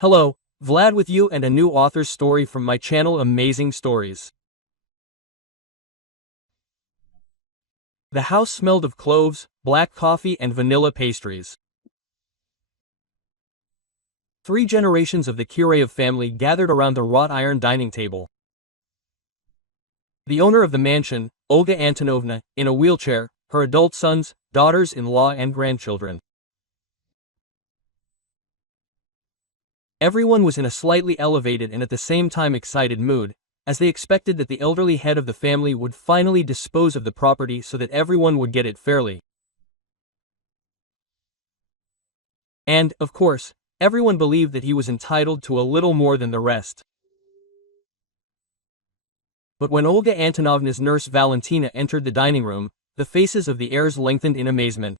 Hello, Vlad with you and a new author's story from my channel Amazing Stories. The house smelled of cloves, black coffee and vanilla pastries. 3 generations of the Kireyev family gathered around the wrought iron dining table. The owner of the mansion, Olga Antonovna, in a wheelchair, her adult sons, daughters-in-law and grandchildren. Everyone was in a slightly elevated and at the same time excited mood, as they expected that the elderly head of the family would finally dispose of the property so that everyone would get it fairly. And, of course, everyone believed that he was entitled to a little more than the rest. But when Olga Antonovna's nurse Valentina entered the dining room, the faces of the heirs lengthened in amazement.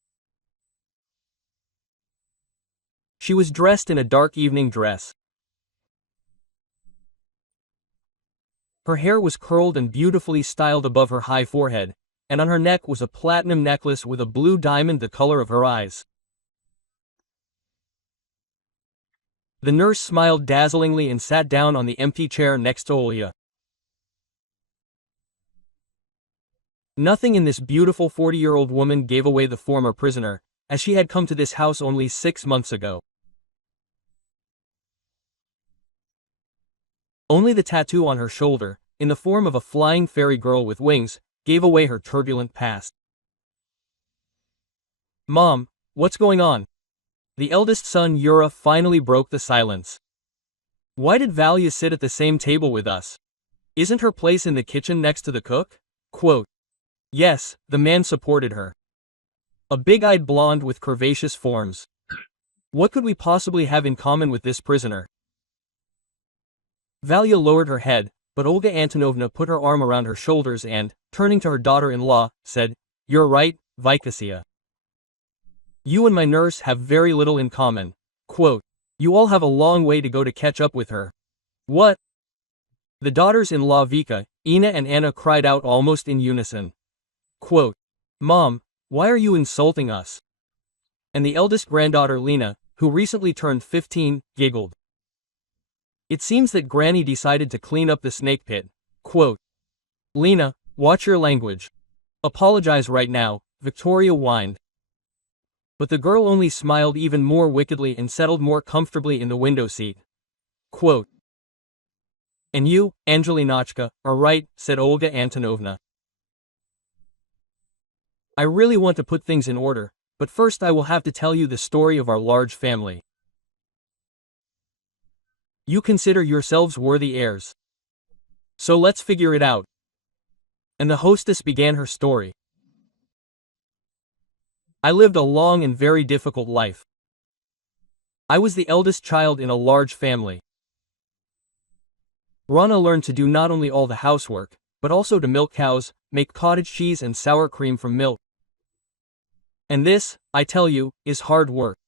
She was dressed in a dark evening dress. Her hair was curled and beautifully styled above her high forehead, and on her neck was a platinum necklace with a blue diamond the color of her eyes. The nurse smiled dazzlingly and sat down on the empty chair next to Olya. Nothing in this beautiful 40-year-old woman gave away the former prisoner, as she had come to this house only 6 months ago. Only the tattoo on her shoulder, in the form of a flying fairy girl with wings, gave away her turbulent past. "Mom, what's going on?" The eldest son Yura finally broke the silence. "Why did Valia sit at the same table with us? Isn't her place in the kitchen next to the cook?" Quote. Yes, the man supported her. A big-eyed blonde with curvaceous forms. What could we possibly have in common with this prisoner? Valia lowered her head, but Olga Antonovna put her arm around her shoulders and, turning to her daughter-in-law, said, "You're right, Vikasia. You and my nurse have very little in common." Quote, "You all have a long way to go to catch up with her." What? The daughters-in-law Vika, Ina and Anna cried out almost in unison. Quote, "Mom, why are you insulting us?" And the eldest granddaughter Lena, who recently turned 15, giggled. It seems that Granny decided to clean up the snake pit. Quote, "Lena, watch your language. Apologize right now," Victoria whined. But the girl only smiled even more wickedly and settled more comfortably in the window seat. Quote, "And you, Angelinochka, are right," said Olga Antonovna. "I really want to put things in order, but first I will have to tell you the story of our large family. You consider yourselves worthy heirs. So let's figure it out." And the hostess began her story. "I lived a long and very difficult life. I was the eldest child in a large family. Rana learned to do not only all the housework, but also to milk cows, make cottage cheese and sour cream from milk. And this, I tell you, is hard work.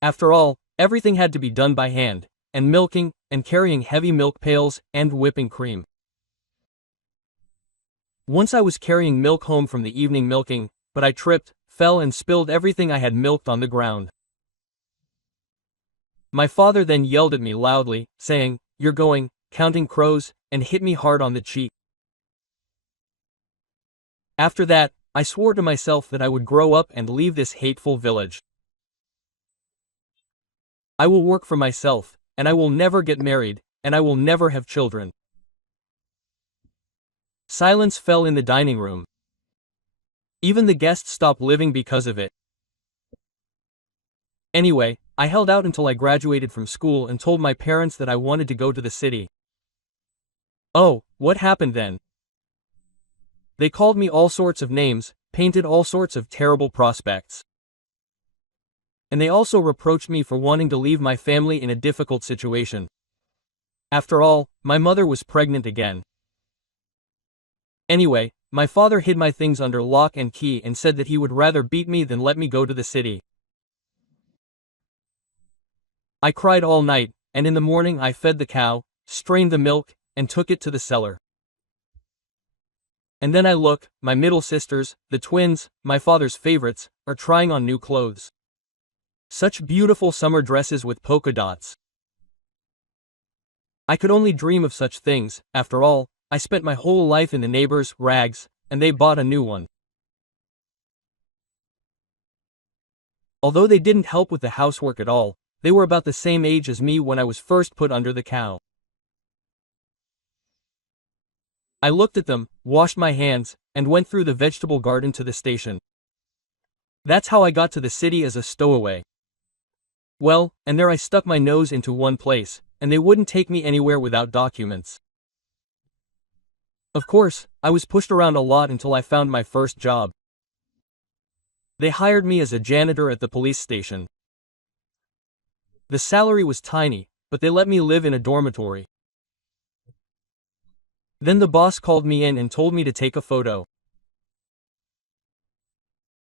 After all, everything had to be done by hand, and milking, and carrying heavy milk pails, and whipping cream. Once I was carrying milk home from the evening milking, but I tripped, fell and spilled everything I had milked on the ground. My father then yelled at me loudly, saying, 'You're going, counting crows,' and hit me hard on the cheek. After that, I swore to myself that I would grow up and leave this hateful village. I will work for myself, and I will never get married, and I will never have children." Silence fell in the dining room. Even the guests stopped living because of it. Anyway, I held out until I graduated from school and told my parents that I wanted to go to the city. Oh, what happened then? They called me all sorts of names, painted all sorts of terrible prospects. And they also reproached me for wanting to leave my family in a difficult situation. After all, my mother was pregnant again. Anyway, my father hid my things under lock and key and said that he would rather beat me than let me go to the city. I cried all night, and in the morning I fed the cow, strained the milk, and took it to the cellar. And then I look, my middle sisters, the twins, my father's favorites, are trying on new clothes. Such beautiful summer dresses with polka dots. I could only dream of such things. After all, I spent my whole life in the neighbors' rags, and they bought a new one. Although they didn't help with the housework at all, they were about the same age as me when I was first put under the cow. I looked at them, washed my hands, and went through the vegetable garden to the station. That's how I got to the city as a stowaway. Well, and there I stuck my nose into one place, and they wouldn't take me anywhere without documents. Of course, I was pushed around a lot until I found my first job. They hired me as a janitor at the police station. The salary was tiny, but they let me live in a dormitory. Then the boss called me in and told me to take a photo.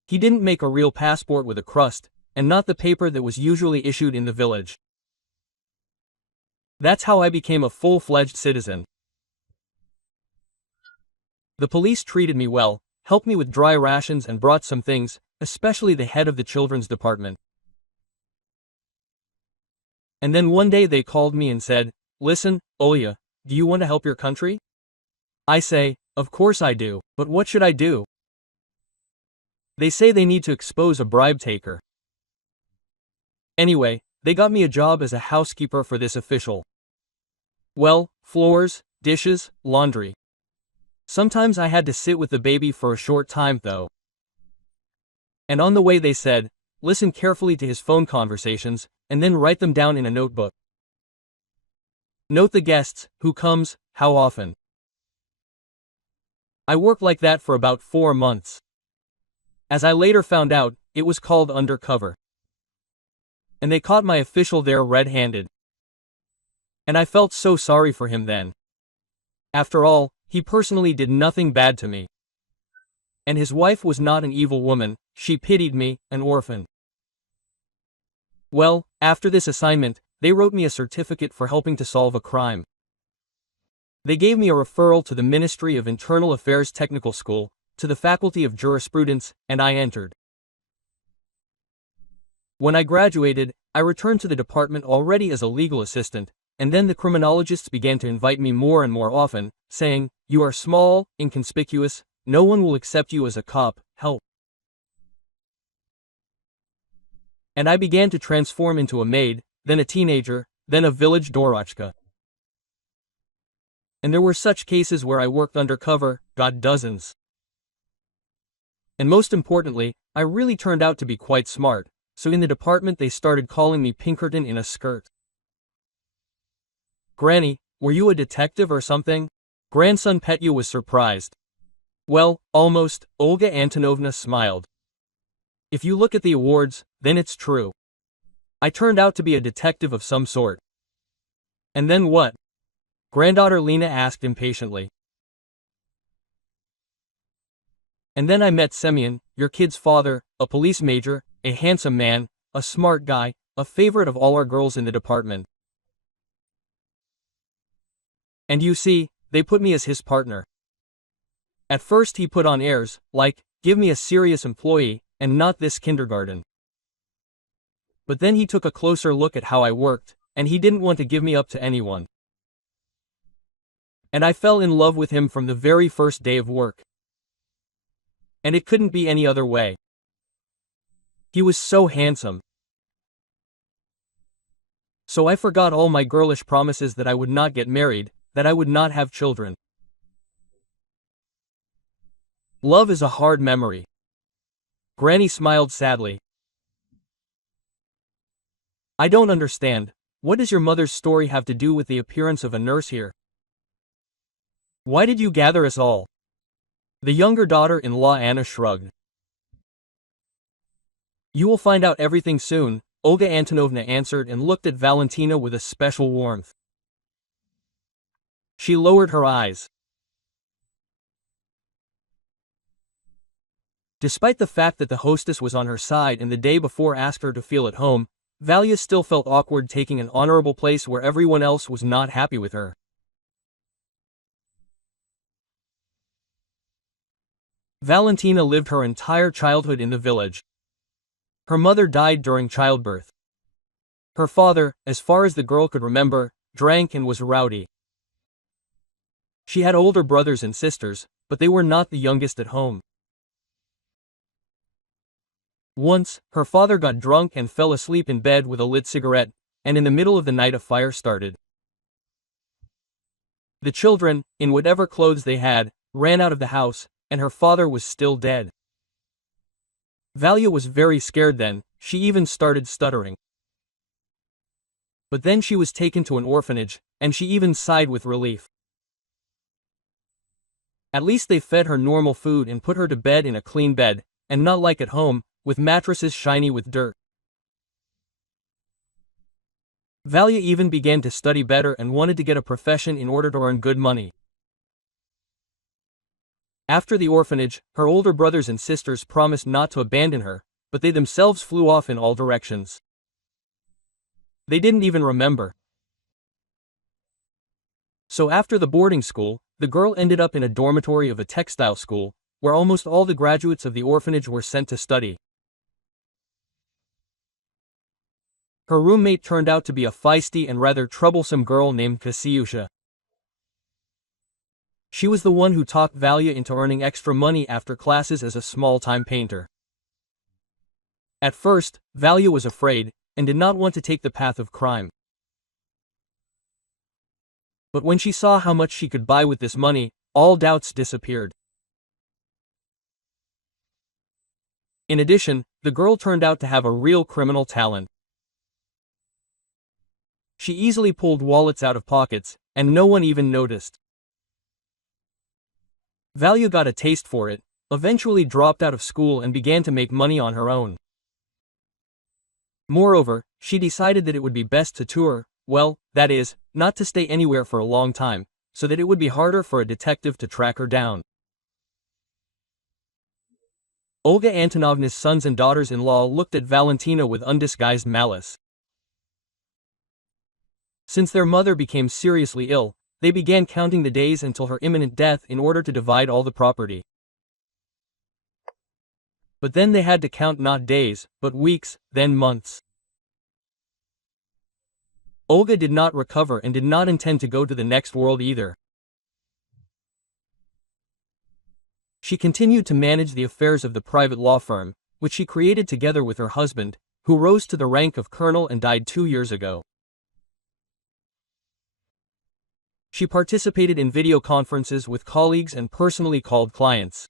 He didn't make a real passport with a crust, and not the paper that was usually issued in the village. That's how I became a full-fledged citizen. The police treated me well, helped me with dry rations and brought some things, especially the head of the children's department. And then one day they called me and said, "Listen, Olya, do you want to help your country?" I say, "Of course I do, but what should I do?" They say they need to expose a bribe taker. Anyway, they got me a job as a housekeeper for this official. Well, floors, dishes, laundry. Sometimes I had to sit with the baby for a short time though. And on the way they said, listen carefully to his phone conversations, and then write them down in a notebook. Note the guests, who comes, how often. I worked like that for about 4 months. As I later found out, it was called undercover. And they caught my official there red-handed. And I felt so sorry for him then. After all, he personally did nothing bad to me. And his wife was not an evil woman, she pitied me, an orphan. Well, after this assignment, they wrote me a certificate for helping to solve a crime. They gave me a referral to the Ministry of Internal Affairs Technical School, to the Faculty of Jurisprudence, and I entered. When I graduated, I returned to the department already as a legal assistant, and then the criminologists began to invite me more and more often, saying, "You are small, inconspicuous, no one will accept you as a cop, help." And I began to transform into a maid, then a teenager, then a village dorochka. And there were such cases where I worked undercover, got dozens. And most importantly, I really turned out to be quite smart, so in the department they started calling me Pinkerton in a skirt. "Granny, were you a detective or something?" Grandson Petya was surprised. "Well, almost," Olga Antonovna smiled. "If you look at the awards, then it's true. I turned out to be a detective of some sort." "And then what?" Granddaughter Lena asked impatiently. "And then I met Semyon, your kid's father, a police major, a handsome man, a smart guy, a favorite of all our girls in the department. And you see, they put me as his partner. At first he put on airs, like, give me a serious employee, and not this kindergarten. But then he took a closer look at how I worked, and he didn't want to give me up to anyone. And I fell in love with him from the very first day of work. And it couldn't be any other way. He was so handsome. So I forgot all my girlish promises that I would not get married, that I would not have children. Love is a hard memory." Granny smiled sadly. "I don't understand. What does your mother's story have to do with the appearance of a nurse here? Why did you gather us all?" The younger daughter-in-law Anna shrugged. "You will find out everything soon," Olga Antonovna answered and looked at Valentina with a special warmth. She lowered her eyes. Despite the fact that the hostess was on her side and the day before asked her to feel at home, Valia still felt awkward taking an honorable place where everyone else was not happy with her. Valentina lived her entire childhood in the village. Her mother died during childbirth. Her father, as far as the girl could remember, drank and was rowdy. She had older brothers and sisters, but they were not the youngest at home. Once, her father got drunk and fell asleep in bed with a lit cigarette, and in the middle of the night a fire started. The children, in whatever clothes they had, ran out of the house, and her father was still dead. Valia was very scared then, she even started stuttering. But then she was taken to an orphanage, and she even sighed with relief. At least they fed her normal food and put her to bed in a clean bed, and not like at home, with mattresses shiny with dirt. Valia even began to study better and wanted to get a profession in order to earn good money. After the orphanage, her older brothers and sisters promised not to abandon her, but they themselves flew off in all directions. They didn't even remember. So after the boarding school, the girl ended up in a dormitory of a textile school, where almost all the graduates of the orphanage were sent to study. Her roommate turned out to be a feisty and rather troublesome girl named Kasiusha. She was the one who talked Valia into earning extra money after classes as a small-time painter. At first, Valia was afraid, and did not want to take the path of crime. But when she saw how much she could buy with this money, all doubts disappeared. In addition, the girl turned out to have a real criminal talent. She easily pulled wallets out of pockets, and no one even noticed. Valia got a taste for it, eventually dropped out of school and began to make money on her own. Moreover, she decided that it would be best to tour, well, that is, not to stay anywhere for a long time, so that it would be harder for a detective to track her down. Olga Antonovna's sons and daughters-in-law looked at Valentina with undisguised malice. Since their mother became seriously ill, they began counting the days until her imminent death in order to divide all the property. But then they had to count not days, but weeks, then months. Olga did not recover and did not intend to go to the next world either. She continued to manage the affairs of the private law firm, which she created together with her husband, who rose to the rank of colonel and died 2 years ago. She participated in video conferences with colleagues and personally called clients.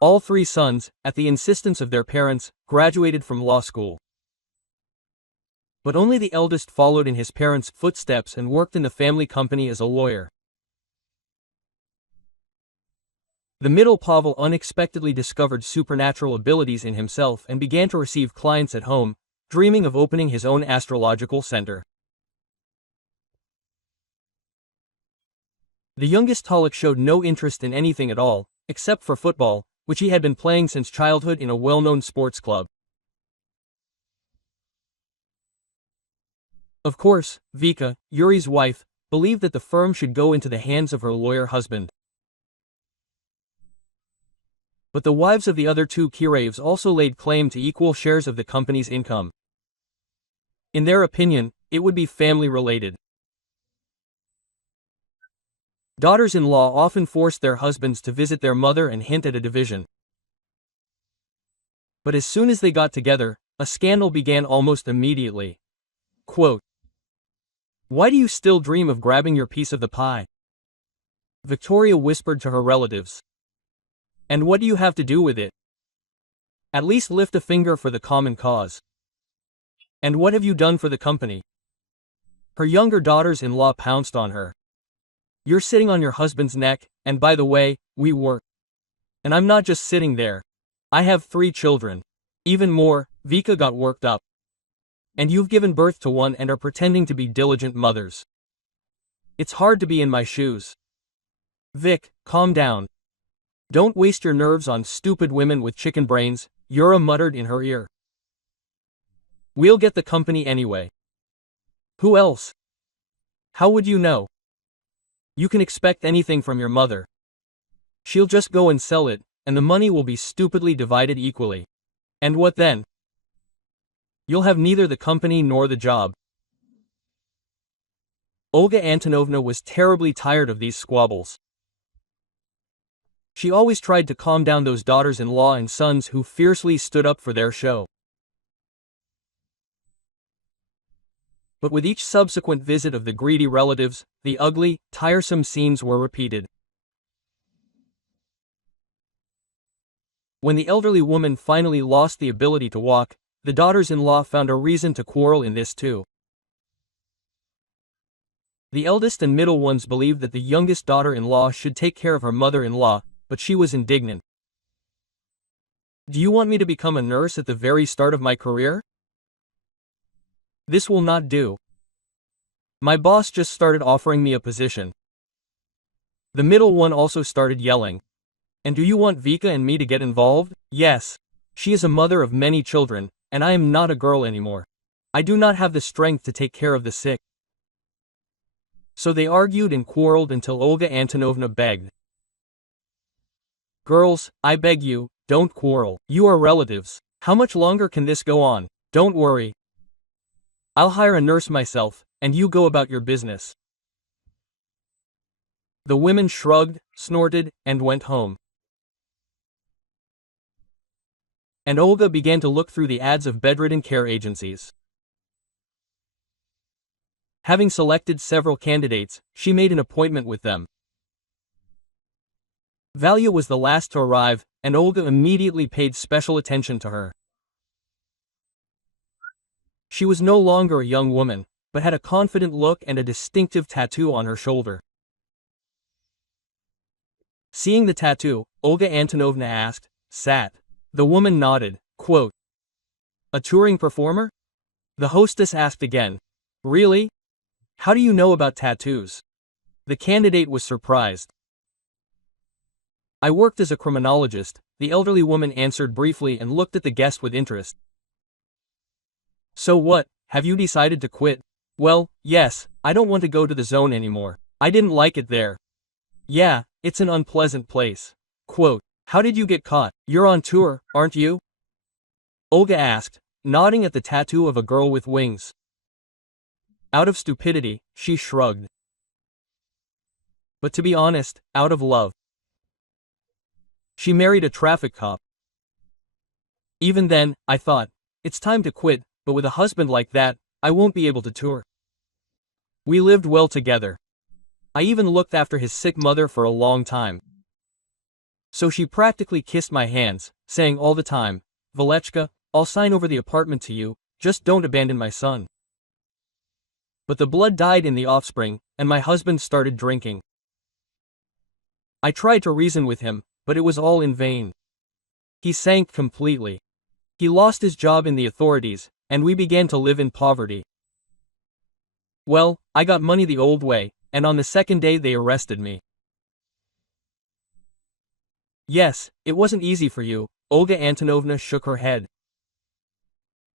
All 3 sons, at the insistence of their parents, graduated from law school. But only the eldest followed in his parents' footsteps and worked in the family company as a lawyer. The middle Pavel unexpectedly discovered supernatural abilities in himself and began to receive clients at home, dreaming of opening his own astrological center. The youngest Talik showed no interest in anything at all, except for football, which he had been playing since childhood in a well-known sports club. Of course, Vika, Yuri's wife, believed that the firm should go into the hands of her lawyer husband. But the wives of the other 2 Kirayevs also laid claim to equal shares of the company's income. In their opinion, it would be family-related. Daughters-in-law often forced their husbands to visit their mother and hint at a division. But as soon as they got together, a scandal began almost immediately. Quote, "Why do you still dream of grabbing your piece of the pie?" Victoria whispered to her relatives. "And what do you have to do with it? At least lift a finger for the common cause. And what have you done for the company?" Her younger daughters-in-law pounced on her. "You're sitting on your husband's neck, and by the way, we work. And I'm not just sitting there. I have 3 children. Even more," Vika got worked up. "And you've given birth to one and are pretending to be diligent mothers. It's hard to be in my shoes." "Vic, calm down. Don't waste your nerves on stupid women with chicken brains," Yura muttered in her ear. "We'll get the company anyway." "Who else? How would you know? You can expect anything from your mother. She'll just go and sell it, and the money will be stupidly divided equally. And what then? You'll have neither the company nor the job. Olga Antonovna was terribly tired of these squabbles. She always tried to calm down those daughters-in-law and sons who fiercely stood up for their show. But with each subsequent visit of the greedy relatives, the ugly, tiresome scenes were repeated. When the elderly woman finally lost the ability to walk, the daughters-in-law found a reason to quarrel in this too. The eldest and middle ones believed that the youngest daughter-in-law should take care of her mother-in-law, but she was indignant. Do you want me to become a nurse at the very start of my career? This will not do. My boss just started offering me a position. The middle one also started yelling. And do you want Vika and me to get involved? Yes. She is a mother of many children, and I am not a girl anymore. I do not have the strength to take care of the sick. So they argued and quarreled until Olga Antonovna begged. Girls, I beg you, don't quarrel. You are relatives. How much longer can this go on? Don't worry. I'll hire a nurse myself, and you go about your business. The women shrugged, snorted, and went home. And Olga began to look through the ads of bedridden care agencies. Having selected several candidates, she made an appointment with them. Valia was the last to arrive, and Olga immediately paid special attention to her. She was no longer a young woman, but had a confident look and a distinctive tattoo on her shoulder. Seeing the tattoo, Olga Antonovna asked, "Sat?" The woman nodded, quote, "A touring performer?" The hostess asked again, "Really? How do you know about tattoos?" The candidate was surprised. "I worked as a criminologist," the elderly woman answered briefly and looked at the guest with interest. "So what, have you decided to quit?" "Well, yes, I don't want to go to the zone anymore. I didn't like it there." "Yeah, it's an unpleasant place." Quote, "How did you get caught? You're on tour, aren't you?" Olga asked, nodding at the tattoo of a girl with wings. Out of stupidity, she shrugged. But to be honest, out of love. She married a traffic cop. Even then, I thought, it's time to quit, but with a husband like that, I won't be able to tour. We lived well together. I even looked after his sick mother for a long time. So she practically kissed my hands, saying all the time, "Valechka, I'll sign over the apartment to you, just don't abandon my son." But the blood died in the offspring, and my husband started drinking. I tried to reason with him, but it was all in vain. He sank completely. He lost his job in the authorities, and we began to live in poverty. Well, I got money the old way, and on the second day they arrested me. Yes, it wasn't easy for you, Olga Antonovna shook her head.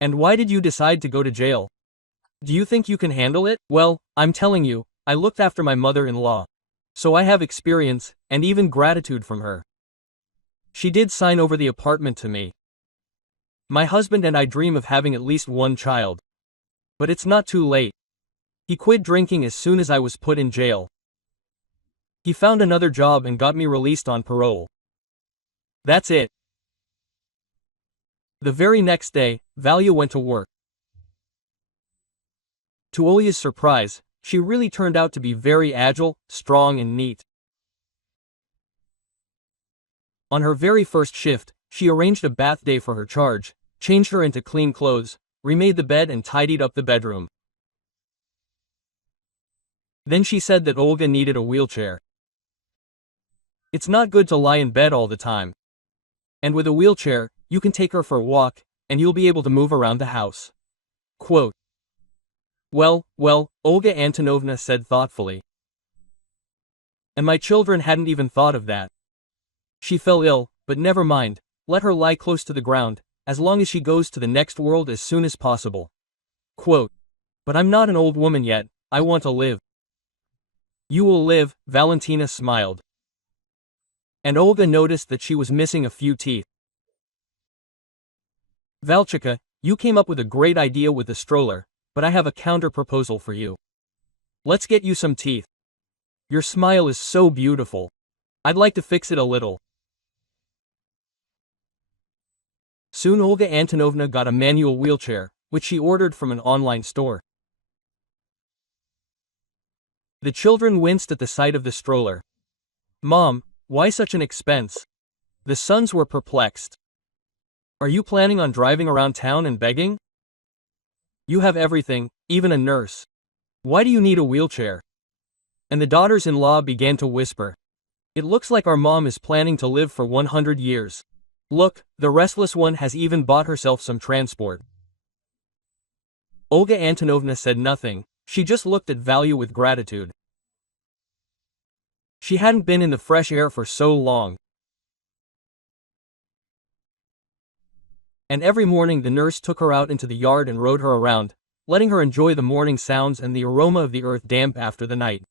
And why did you decide to go to jail? Do you think you can handle it? Well, I'm telling you, I looked after my mother-in-law. So I have experience, and even gratitude from her. She did sign over the apartment to me. My husband and I dream of having at least one child. But it's not too late. He quit drinking as soon as I was put in jail. He found another job and got me released on parole. That's it. The very next day, Valia went to work. To Olya's surprise, she really turned out to be very agile, strong and neat. On her very first shift, she arranged a bath day for her charge, changed her into clean clothes, remade the bed and tidied up the bedroom. Then she said that Olga needed a wheelchair. It's not good to lie in bed all the time. And with a wheelchair, you can take her for a walk, and you'll be able to move around the house. Quote. Well, Olga Antonovna said thoughtfully. And my children hadn't even thought of that. She fell ill, but never mind, let her lie close to the ground, as long as she goes to the next world as soon as possible. Quote. But I'm not an old woman yet, I want to live. You will live, Valentina smiled. And Olga noticed that she was missing a few teeth. Valchika, you came up with a great idea with the stroller, but I have a counter-proposal for you. Let's get you some teeth. Your smile is so beautiful. I'd like to fix it a little. Soon Olga Antonovna got a manual wheelchair, which she ordered from an online store. The children winced at the sight of the stroller. Mom, why such an expense? The sons were perplexed. Are you planning on driving around town and begging? You have everything, even a nurse. Why do you need a wheelchair? And the daughters-in-law began to whisper. It looks like our mom is planning to live for 100 years. Look, the restless one has even bought herself some transport. Olga Antonovna said nothing, she just looked at Valya with gratitude. She hadn't been in the fresh air for so long. And every morning the nurse took her out into the yard and rode her around, letting her enjoy the morning sounds and the aroma of the earth damp after the night.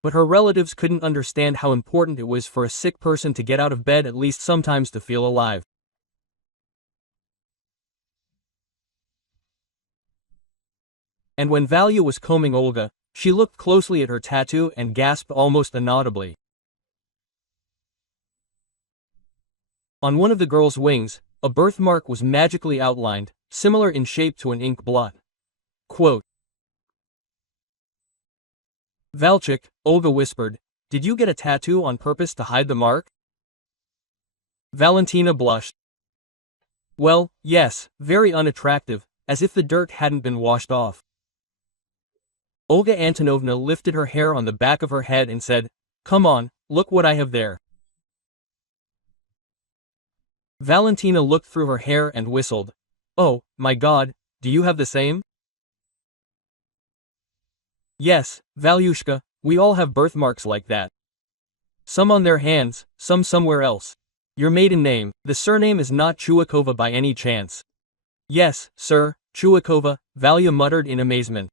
But her relatives couldn't understand how important it was for a sick person to get out of bed at least sometimes to feel alive. And when Valya was combing Olga, she looked closely at her tattoo and gasped almost inaudibly. On one of the girl's wings, a birthmark was magically outlined, similar in shape to an ink blot. Quote, Valchik, Olga whispered, did you get a tattoo on purpose to hide the mark? Valentina blushed. Well, yes, very unattractive, as if the dirt hadn't been washed off. Olga Antonovna lifted her hair on the back of her head and said, come on, look what I have there. Valentina looked through her hair and whistled. Oh, my God, do you have the same? Yes, Valyushka, we all have birthmarks like that. Some on their hands, some somewhere else. Your maiden name, the surname is not Chuikova by any chance. Yes, sir, Chuikova, Valya muttered in amazement.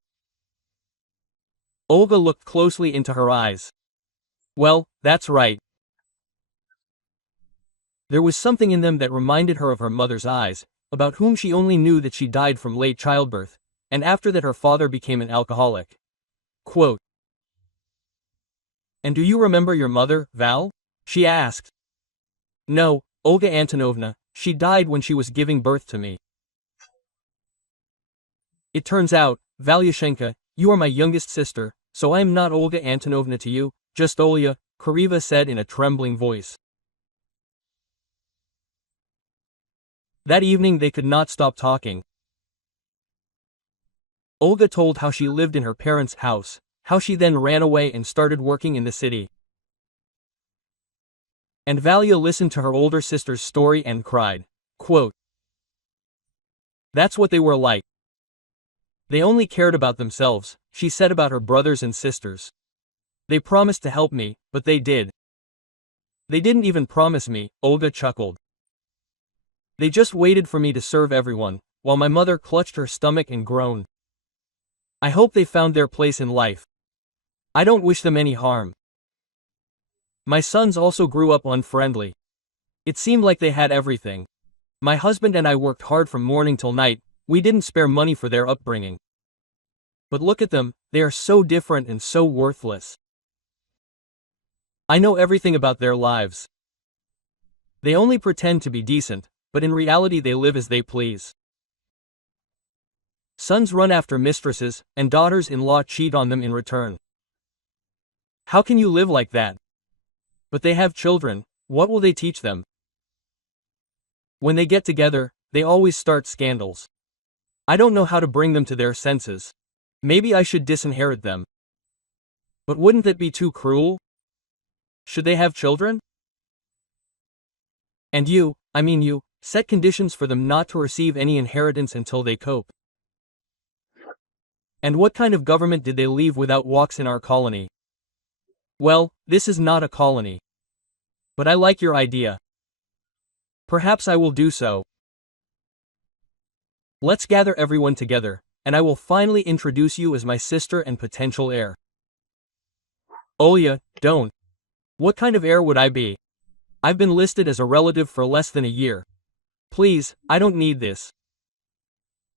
Olga looked closely into her eyes. Well, that's right. There was something in them that reminded her of her mother's eyes, about whom she only knew that she died from late childbirth, and after that her father became an alcoholic. Quote, and do you remember your mother, Val? She asked. No, Olga Antonovna, she died when she was giving birth to me. It turns out, Valyushenka, you are my youngest sister, so I am not Olga Antonovna to you, just Olya, Kuriva said in a trembling voice. That evening they could not stop talking. Olga told how she lived in her parents' house, how she then ran away and started working in the city. And Valya listened to her older sister's story and cried. Quote, that's what they were like. They only cared about themselves, she said about her brothers and sisters. They promised to help me, but they did. They didn't even promise me, Olga chuckled. They just waited for me to serve everyone, while my mother clutched her stomach and groaned. I hope they found their place in life. I don't wish them any harm. My sons also grew up unfriendly. It seemed like they had everything. My husband and I worked hard from morning till night, we didn't spare money for their upbringing. But look at them, they are so different and so worthless. I know everything about their lives. They only pretend to be decent, but in reality they live as they please. Sons run after mistresses, and daughters-in-law cheat on them in return. How can you live like that? But they have children, what will they teach them? When they get together, they always start scandals. I don't know how to bring them to their senses. Maybe I should disinherit them. But wouldn't that be too cruel? Should they have children? And you, set conditions for them not to receive any inheritance until they cope. And what kind of government did they leave without walks in our colony? Well, this is not a colony. But I like your idea. Perhaps I will do so. Let's gather everyone together, and I will finally introduce you as my sister and potential heir. Olya, don't. What kind of heir would I be? I've been listed as a relative for less than a year. Please, I don't need this.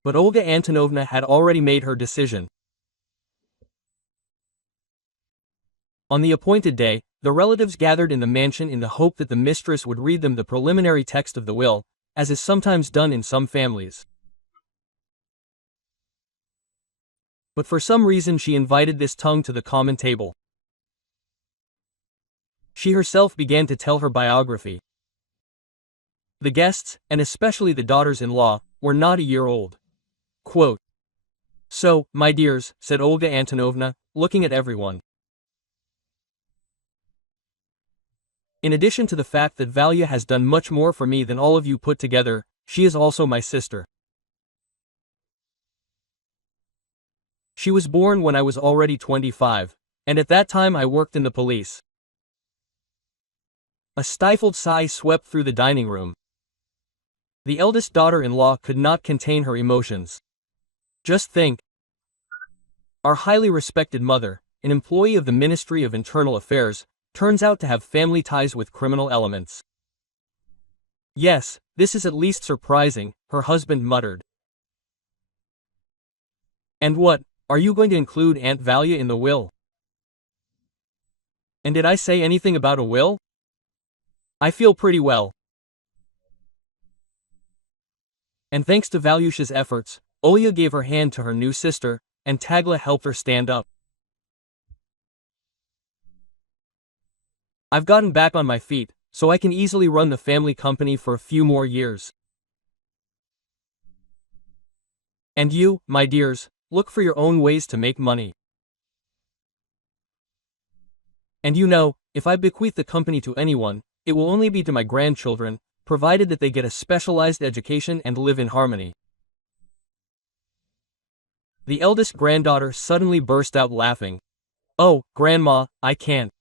But Olga Antonovna had already made her decision. On the appointed day, the relatives gathered in the mansion in the hope that the mistress would read them the preliminary text of the will, as is sometimes done in some families. But for some reason she invited this tongue to the common table. She herself began to tell her biography. The guests, and especially the daughters-in-law, were not a year old. Quote, "So, my dears," said Olga Antonovna, looking at everyone. "In addition to the fact that Valia has done much more for me than all of you put together, she is also my sister. She was born when I was already 25, and at that time I worked in the police." A stifled sigh swept through the dining room. The eldest daughter-in-law could not contain her emotions. Just think. Our highly respected mother, an employee of the Ministry of Internal Affairs, turns out to have family ties with criminal elements. "Yes, this is at least surprising," her husband muttered. "And what, are you going to include Aunt Valia in the will?" "And did I say anything about a will? I feel pretty well." And thanks to Valyusha's efforts, Olya gave her hand to her new sister, and Tagla helped her stand up. "I've gotten back on my feet, so I can easily run the family company for a few more years. And you, my dears, look for your own ways to make money. And you know, if I bequeath the company to anyone, it will only be to my grandchildren, provided that they get a specialized education and live in harmony." The eldest granddaughter suddenly burst out laughing. "Oh, Grandma, I can't.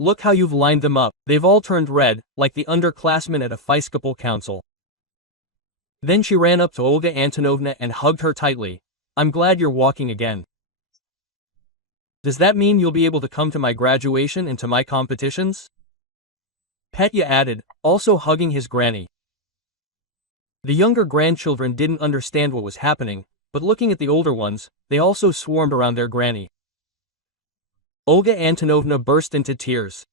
Look how you've lined them up. They've all turned red, like the underclassmen at a Episcopal council." Then she ran up to Olga Antonovna and hugged her tightly. "I'm glad you're walking again. Does that mean you'll be able to come to my graduation and to my competitions?" Petya added, also hugging his granny. The younger grandchildren didn't understand what was happening, but looking at the older ones, they also swarmed around their granny. Olga Antonovna burst into tears.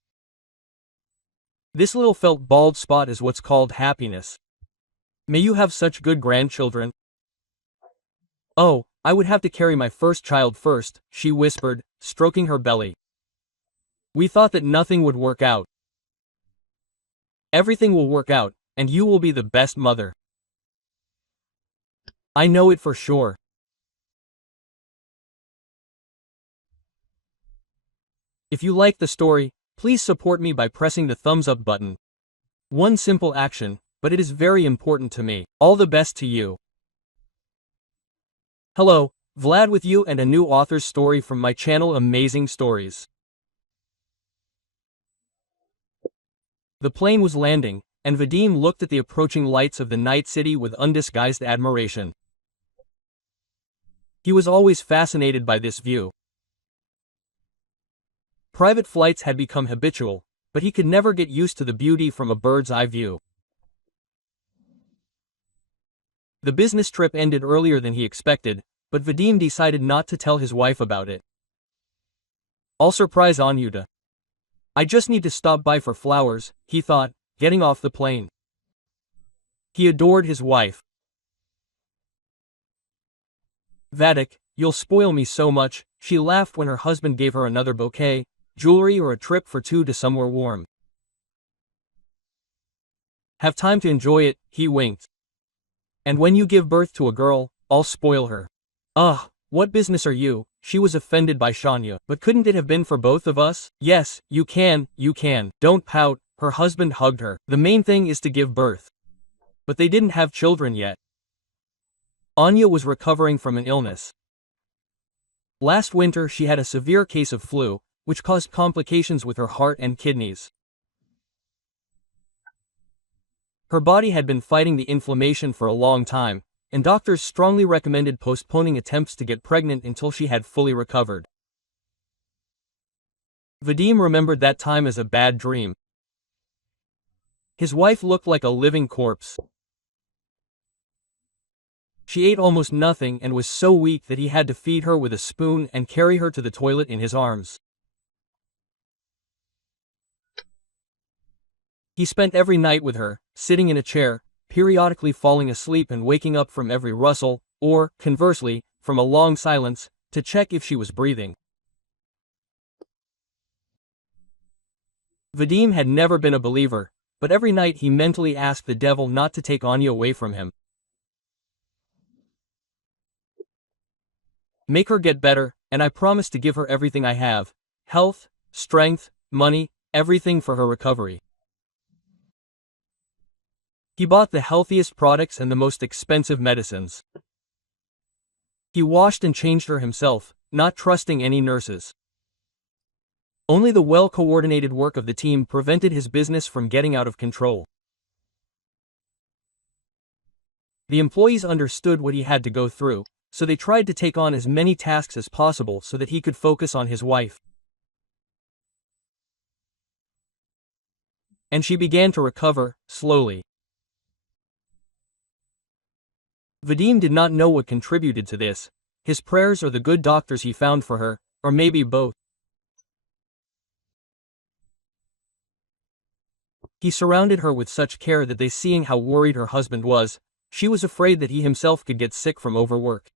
"This little felt bald spot is what's called happiness. May you have such good grandchildren." "Oh, I would have to carry my first child first," she whispered, stroking her belly. "We thought that nothing would work out. Everything will work out, and you will be the best mother. I know it for sure." If you like the story, please support me by pressing the thumbs up button. One simple action, but it is very important to me. All the best to you. Hello, Vlad with you and a new author's story from my channel Amazing Stories. The plane was landing, and Vadim looked at the approaching lights of the night city with undisguised admiration. He was always fascinated by this view. Private flights had become habitual, but he could never get used to the beauty from a bird's-eye view. The business trip ended earlier than he expected, but Vadim decided not to tell his wife about it. "I'll surprise Anyuta. I just need to stop by for flowers," he thought, getting off the plane. He adored his wife. "Vadik, you'll spoil me so much," she laughed when her husband gave her another bouquet, jewelry or a trip for two to somewhere warm. "Have time to enjoy it," he winked. "And when you give birth to a girl, I'll spoil her." "Ugh, what business are you?" She was offended by Shania. "But couldn't it have been for both of us?" "Yes, you can. Don't pout," her husband hugged her. "The main thing is to give birth." But they didn't have children yet. Anya was recovering from an illness. Last winter she had a severe case of flu, which caused complications with her heart and kidneys. Her body had been fighting the inflammation for a long time, and doctors strongly recommended postponing attempts to get pregnant until she had fully recovered. Vadim remembered that time as a bad dream. His wife looked like a living corpse. She ate almost nothing and was so weak that he had to feed her with a spoon and carry her to the toilet in his arms. He spent every night with her, sitting in a chair, periodically falling asleep and waking up from every rustle, or, conversely, from a long silence, to check if she was breathing. Vadim had never been a believer, but every night he mentally asked the devil not to take Anya away from him. Make her get better, and I promise to give her everything I have: health, strength, money, everything for her recovery. He bought the healthiest products and the most expensive medicines. He washed and changed her himself, not trusting any nurses. Only the well-coordinated work of the team prevented his business from getting out of control. The employees understood what he had to go through, so they tried to take on as many tasks as possible so that he could focus on his wife. And she began to recover, slowly. Vadim did not know what contributed to this: his prayers or the good doctors he found for her, or maybe both. He surrounded her with such care that seeing how worried her husband was, she was afraid that he himself could get sick from overwork.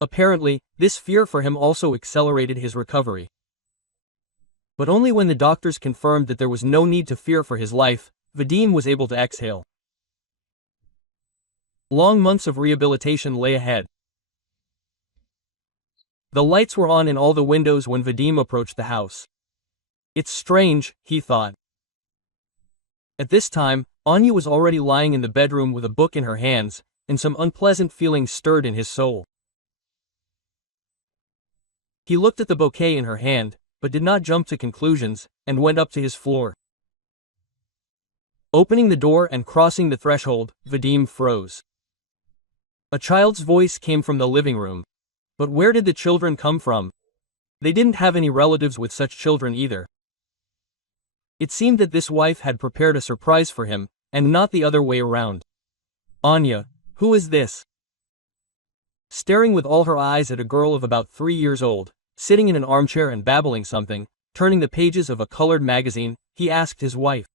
Apparently, this fear for him also accelerated his recovery. But only when the doctors confirmed that there was no need to fear for his life, Vadim was able to exhale. Long months of rehabilitation lay ahead. The lights were on in all the windows when Vadim approached the house. It's strange, he thought. At this time, Anya was already lying in the bedroom with a book in her hands, and some unpleasant feelings stirred in his soul. He looked at the bouquet in her hand, but did not jump to conclusions, and went up to his floor. Opening the door and crossing the threshold, Vadim froze. A child's voice came from the living room. But where did the children come from? They didn't have any relatives with such children either. It seemed that this wife had prepared a surprise for him, and not the other way around. Anya, who is this? Staring with all her eyes at a girl of about 3 years old, sitting in an armchair and babbling something, turning the pages of a colored magazine, he asked his wife.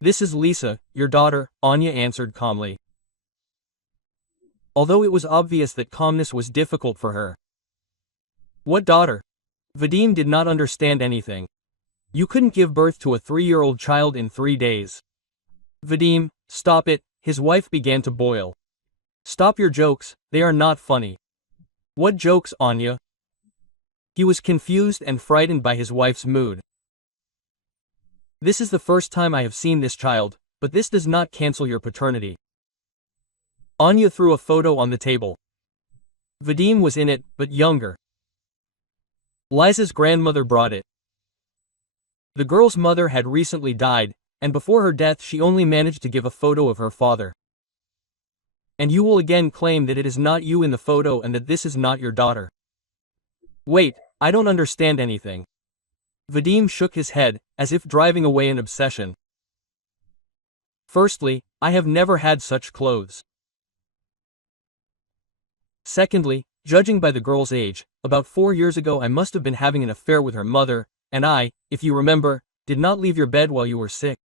This is Lisa, your daughter, Anya answered calmly. Although it was obvious that calmness was difficult for her. What daughter? Vadim did not understand anything. You couldn't give birth to a 3-year-old child in 3 days. Vadim, stop it, his wife began to boil. Stop your jokes, they are not funny. What jokes, Anya? He was confused and frightened by his wife's mood. This is the first time I have seen this child, but this does not cancel your paternity. Anya threw a photo on the table. Vadim was in it, but younger. Liza's grandmother brought it. The girl's mother had recently died, and before her death she only managed to give a photo of her father. And you will again claim that it is not you in the photo and that this is not your daughter. Wait, I don't understand anything. Vadim shook his head, as if driving away an obsession. Firstly, I have never had such clothes. Secondly, judging by the girl's age, about 4 years ago I must have been having an affair with her mother, and I, if you remember, did not leave your bed while you were sick.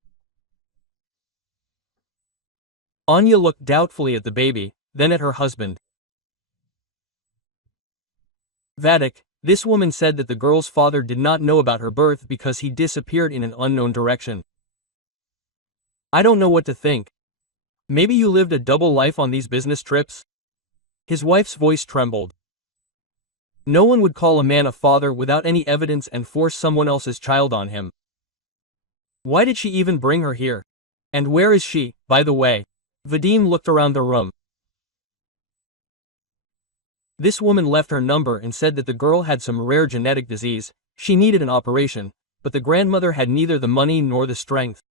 Anya looked doubtfully at the baby, then at her husband. Vadik, this woman said that the girl's father did not know about her birth because he disappeared in an unknown direction. I don't know what to think. Maybe you lived a double life on these business trips? His wife's voice trembled. No one would call a man a father without any evidence and force someone else's child on him. Why did she even bring her here? And where is she, by the way? Vadim looked around the room. This woman left her number and said that the girl had some rare genetic disease, she needed an operation, but the grandmother had neither the money nor the strength.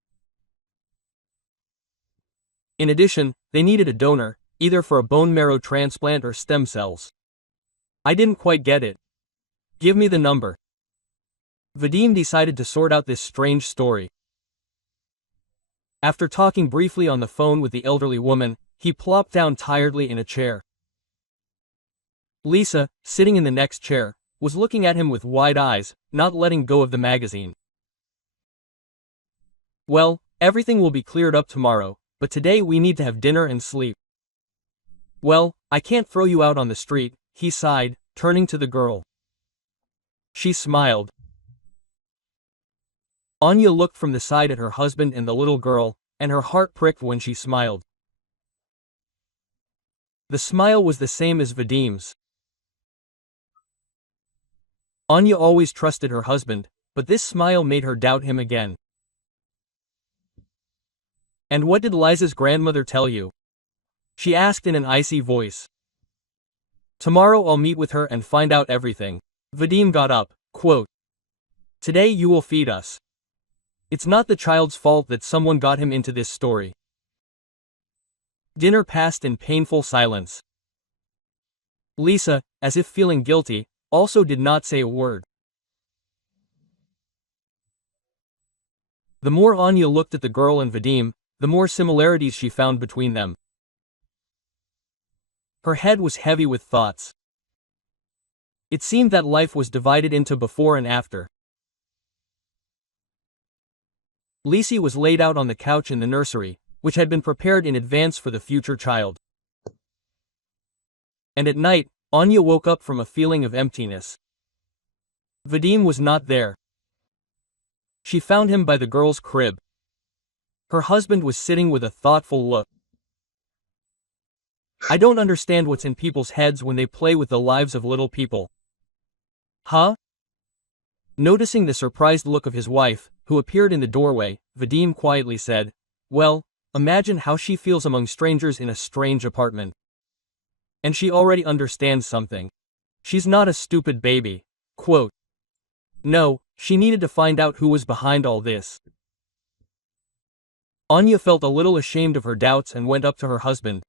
In addition, they needed a donor, either for a bone marrow transplant or stem cells. I didn't quite get it. Give me the number. Vadim decided to sort out this strange story. After talking briefly on the phone with the elderly woman, he plopped down tiredly in a chair. Lisa, sitting in the next chair, was looking at him with wide eyes, not letting go of the magazine. Well, everything will be cleared up tomorrow, but today we need to have dinner and sleep. Well, I can't throw you out on the street, he sighed, turning to the girl. She smiled. Anya looked from the side at her husband and the little girl, and her heart pricked when she smiled. The smile was the same as Vadim's. Anya always trusted her husband, but this smile made her doubt him again. And what did Liza's grandmother tell you? She asked in an icy voice. Tomorrow I'll meet with her and find out everything. Vadim got up, quote. Today you will feed us. It's not the child's fault that someone got him into this story. Dinner passed in painful silence. Lisa, as if feeling guilty, also did not say a word. The more Anya looked at the girl and Vadim, the more similarities she found between them. Her head was heavy with thoughts. It seemed that life was divided into before and after. Lisa was laid out on the couch in the nursery, which had been prepared in advance for the future child. And at night, Anya woke up from a feeling of emptiness. Vadim was not there. She found him by the girl's crib. Her husband was sitting with a thoughtful look. I don't understand what's in people's heads when they play with the lives of little people. Huh? Noticing the surprised look of his wife, who appeared in the doorway, Vadim quietly said, well, imagine how she feels among strangers in a strange apartment. And she already understands something. She's not a stupid baby. Quote. No, she needed to find out who was behind all this. Anya felt a little ashamed of her doubts and went up to her husband.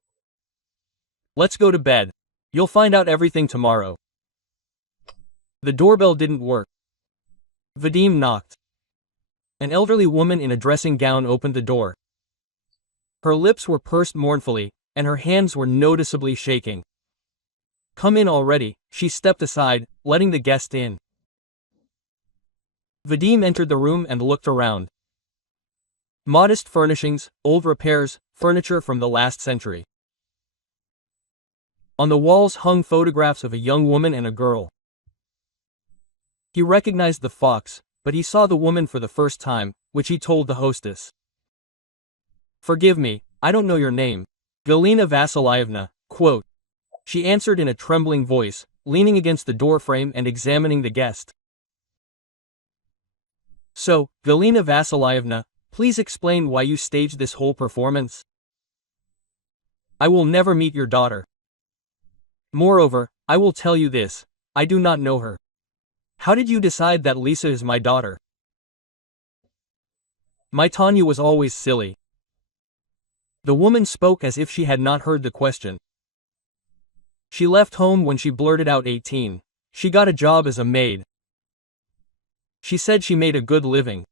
Let's go to bed. You'll find out everything tomorrow. The doorbell didn't work. Vadim knocked. An elderly woman in a dressing gown opened the door. Her lips were pursed mournfully, and her hands were noticeably shaking. Come in already, she stepped aside, letting the guest in. Vadim entered the room and looked around. Modest furnishings, old repairs, furniture from the last century. On the walls hung photographs of a young woman and a girl. He recognized the fox, but he saw the woman for the first time, which he told the hostess. Forgive me, I don't know your name. Galina Vasilyevna, quote. She answered in a trembling voice, leaning against the doorframe and examining the guest. So, Galina Vasilyevna, please explain why you staged this whole performance. I will never meet your daughter. Moreover, I will tell you this, I do not know her. How did you decide that Lisa is my daughter? My Tanya was always silly. The woman spoke as if she had not heard the question. She left home when she blurted out 18. She got a job as a maid. She said she made a good living.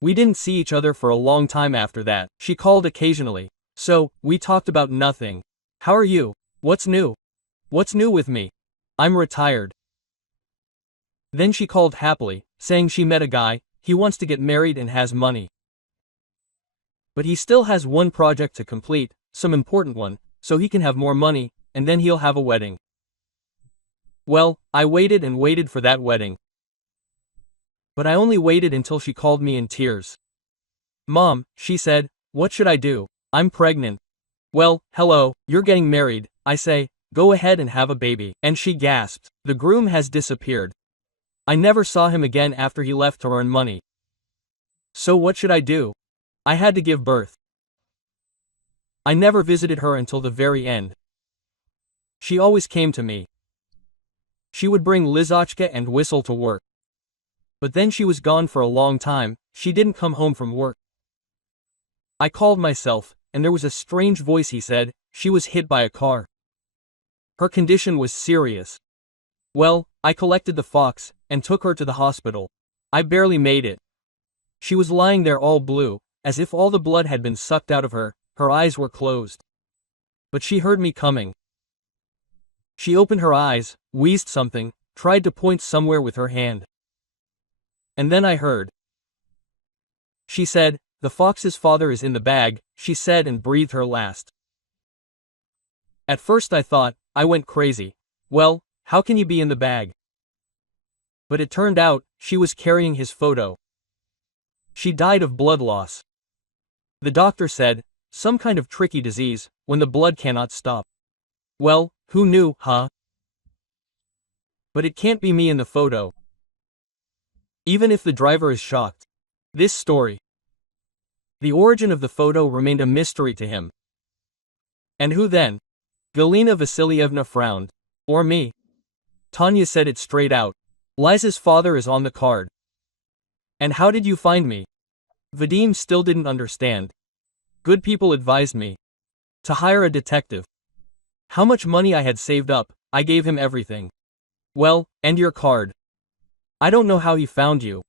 We didn't see each other for a long time after that. She called occasionally. So, we talked about nothing. How are you? What's new? What's new with me? I'm retired. Then she called happily, saying she met a guy, he wants to get married and has money. But he still has one project to complete, some important one, so he can have more money, and then he'll have a wedding. Well, I waited and waited for that wedding. But I only waited until she called me in tears. Mom, she said, what should I do? I'm pregnant. Well, hello, you're getting married, I say, go ahead and have a baby. And she gasped, the groom has disappeared. I never saw him again after he left to earn money. So what should I do? I had to give birth. I never visited her until the very end. She always came to me. She would bring Lizochka and whistle to work. But then she was gone for a long time, she didn't come home from work. I called myself, and there was a strange voice, he said, she was hit by a car. Her condition was serious. Well, I collected the fox, and took her to the hospital. I barely made it. She was lying there all blue, as if all the blood had been sucked out of her, her eyes were closed. But she heard me coming. She opened her eyes, wheezed something, tried to point somewhere with her hand. And then I heard. She said, "The fox's father is in the bag," she said and breathed her last. At first I thought, I went crazy. Well, how can he be in the bag? But it turned out, she was carrying his photo. She died of blood loss. The doctor said, some kind of tricky disease, when the blood cannot stop. Well, who knew, huh? But it can't be me in the photo. Even if the driver is shocked. This story. The origin of the photo remained a mystery to him. And who then? Galina Vasilyevna frowned. Or me? Tanya said it straight out. Liza's father is on the card. And how did you find me? Vadim still didn't understand. Good people advised me to hire a detective. How much money I had saved up, I gave him everything. Well, and your card. I don't know how he found you.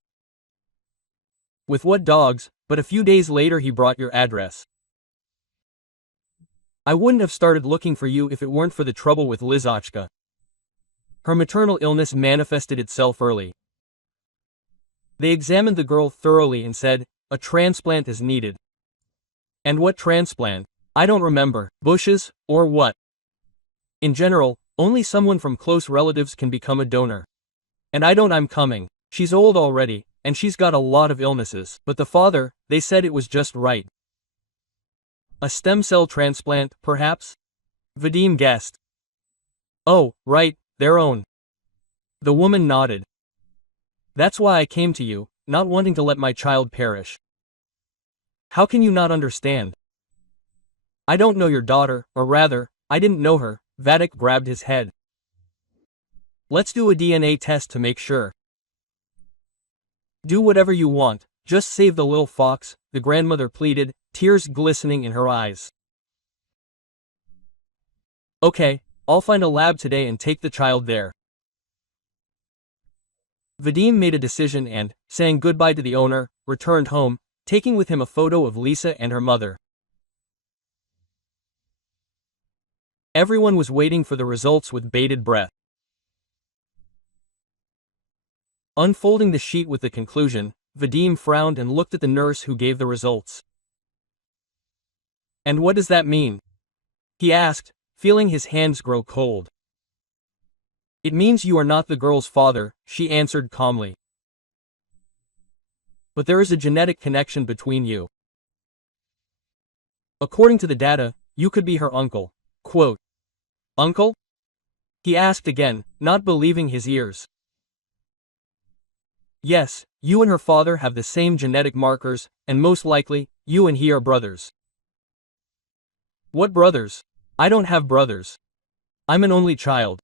With what dogs, but a few days later he brought your address. I wouldn't have started looking for you if it weren't for the trouble with Lizochka. Her maternal illness manifested itself early. They examined the girl thoroughly and said, a transplant is needed. And what transplant? I don't remember. Bushes, or what? In general, only someone from close relatives can become a donor. And I'm coming. She's old already, and she's got a lot of illnesses. But the father, they said it was just right. A stem cell transplant, perhaps? Vadim guessed. Oh, right, their own. The woman nodded. That's why I came to you, not wanting to let my child perish. How can you not understand? I don't know your daughter, or rather, I didn't know her. Vadik grabbed his head. Let's do a DNA test to make sure. Do whatever you want, just save the little fox, the grandmother pleaded, tears glistening in her eyes. Okay, I'll find a lab today and take the child there. Vadim made a decision and, saying goodbye to the owner, returned home, taking with him a photo of Lisa and her mother. Everyone was waiting for the results with bated breath. Unfolding the sheet with the conclusion, Vadim frowned and looked at the nurse who gave the results. And what does that mean? He asked, feeling his hands grow cold. It means you are not the girl's father, she answered calmly. But there is a genetic connection between you. According to the data, you could be her uncle. Quote, Uncle? He asked again, not believing his ears. Yes, you and her father have the same genetic markers, and most likely, you and he are brothers. What brothers? I don't have brothers. I'm an only child.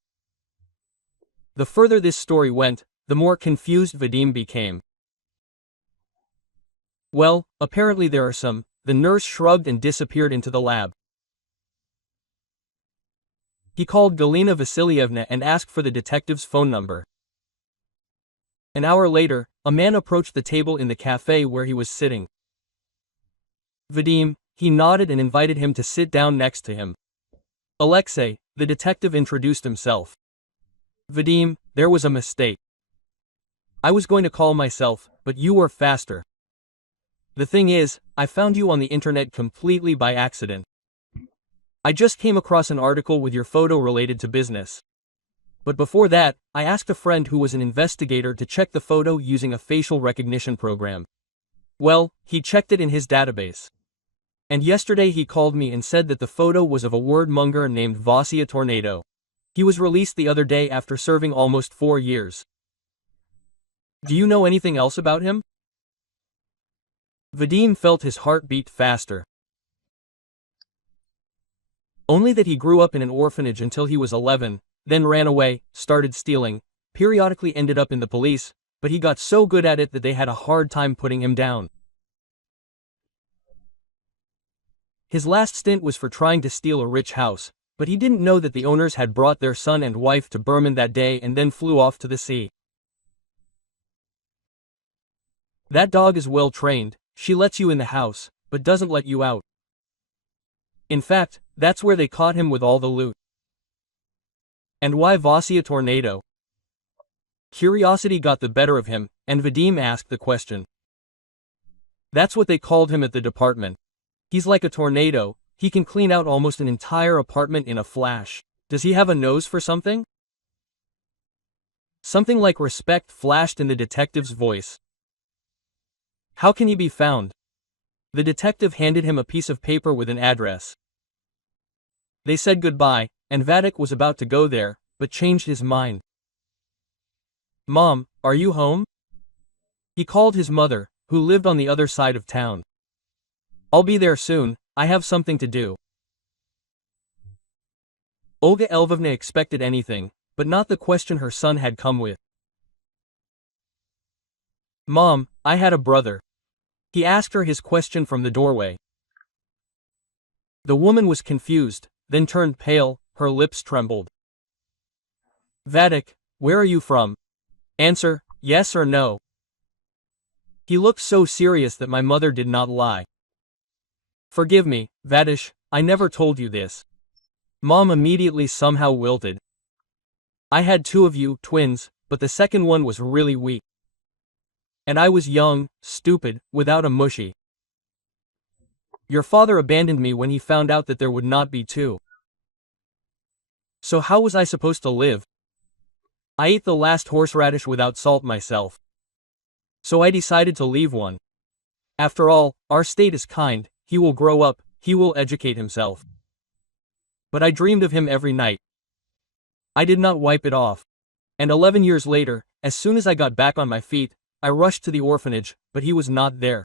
The further this story went, the more confused Vadim became. Well, apparently there are some. The nurse shrugged and disappeared into the lab. He called Galina Vasilyevna and asked for the detective's phone number. An hour later, a man approached the table in the cafe where he was sitting. Vadim, he nodded and invited him to sit down next to him. Alexei, the detective introduced himself. Vadim, there was a mistake. I was going to call myself, but you were faster. The thing is, I found you on the internet completely by accident. I just came across an article with your photo related to business. But before that, I asked a friend who was an investigator to check the photo using a facial recognition program. Well, he checked it in his database. And yesterday he called me and said that the photo was of a wordmonger named Vasya Tornado. He was released the other day after serving almost 4 years. Do you know anything else about him? Vadim felt his heart beat faster. Only that he grew up in an orphanage until he was 11, then ran away, started stealing, periodically ended up in the police, but he got so good at it that they had a hard time putting him down. His last stint was for trying to steal a rich house, But he didn't know that the owners had brought their son and wife to Berman that day and then flew off to the sea. That dog is well trained, she lets you in the house, but doesn't let you out. In fact, that's where they caught him with all the loot. And why Vasya tornado? Curiosity got the better of him, and Vadim asked the question. That's what they called him at the department. He's like a tornado, he can clean out almost an entire apartment in a flash. Does he have a nose for something? Something like respect flashed in the detective's voice. How can he be found? The detective handed him a piece of paper with an address. They said goodbye, and Vadik was about to go there, but changed his mind. Mom, are you home? He called his mother, who lived on the other side of town. I'll be there soon, I have something to do. Olga Lvovna expected anything, but not the question her son had come with. Mom, I had a brother. He asked her his question from the doorway. The woman was confused, then turned pale, her lips trembled. Vadik, where are you from? Answer, yes or no. He looked so serious that my mother did not lie. Forgive me, Vadish, I never told you this. Mom immediately somehow wilted. I had two of you, twins, but the second one was really weak. And I was young, stupid, without a mushy. Your father abandoned me when he found out that there would not be two. So how was I supposed to live? I ate the last horseradish without salt myself. So I decided to leave one. After all, our state is kind, he will grow up, he will educate himself. But I dreamed of him every night. I did not wipe it off. And 11 years later, as soon as I got back on my feet, I rushed to the orphanage, but he was not there.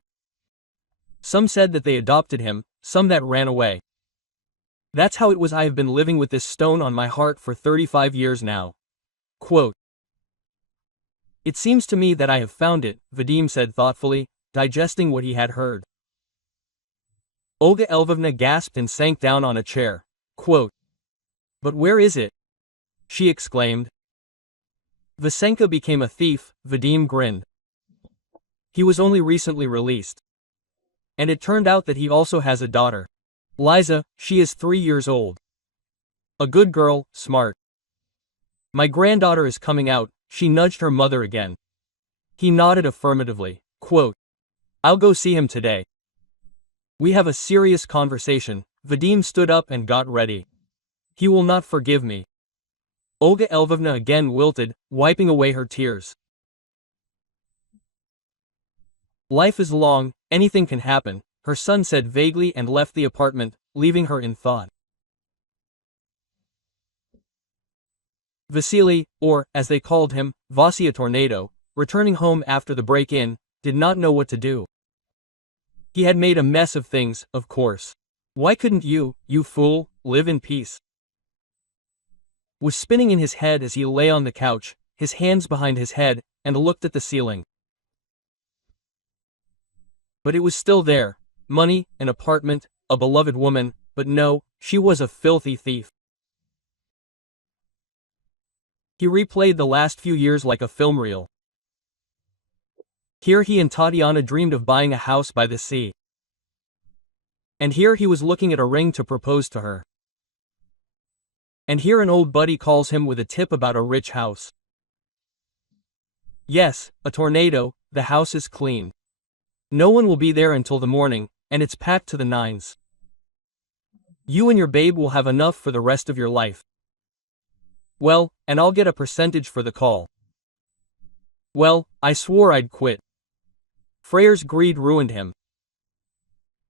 Some said that they adopted him, some that ran away. That's how it was. I have been living with this stone on my heart for 35 years now. Quote. It seems to me that I have found it, Vadim said thoughtfully, digesting what he had heard. Olga Lvovna gasped and sank down on a chair. Quote. But where is it? She exclaimed. Vasenka became a thief, Vadim grinned. He was only recently released. And it turned out that he also has a daughter. Liza, she is 3 years old. A good girl, smart. My granddaughter is coming out, she nudged her mother again. He nodded affirmatively. Quote. I'll go see him today. We have a serious conversation. Vadim stood up and got ready. He will not forgive me. Olga Lvovna again wilted, wiping away her tears. Life is long, anything can happen, her son said vaguely and left the apartment, leaving her in thought. Vasily, or, as they called him, Vasya Tornado, returning home after the break-in, did not know what to do. He had made a mess of things, of course. Why couldn't you fool, live in peace? Was spinning in his head as he lay on the couch, his hands behind his head, and looked at the ceiling. But it was still there, money, an apartment, a beloved woman, but no, she was a filthy thief. He replayed the last few years like a film reel. Here he and Tatiana dreamed of buying a house by the sea. And here he was looking at a ring to propose to her. And here an old buddy calls him with a tip about a rich house. Yes, a tornado, the house is clean. No one will be there until the morning, and it's packed to the nines. You and your babe will have enough for the rest of your life. Well, and I'll get a percentage for the call. Well, I swore I'd quit. Freyr's greed ruined him.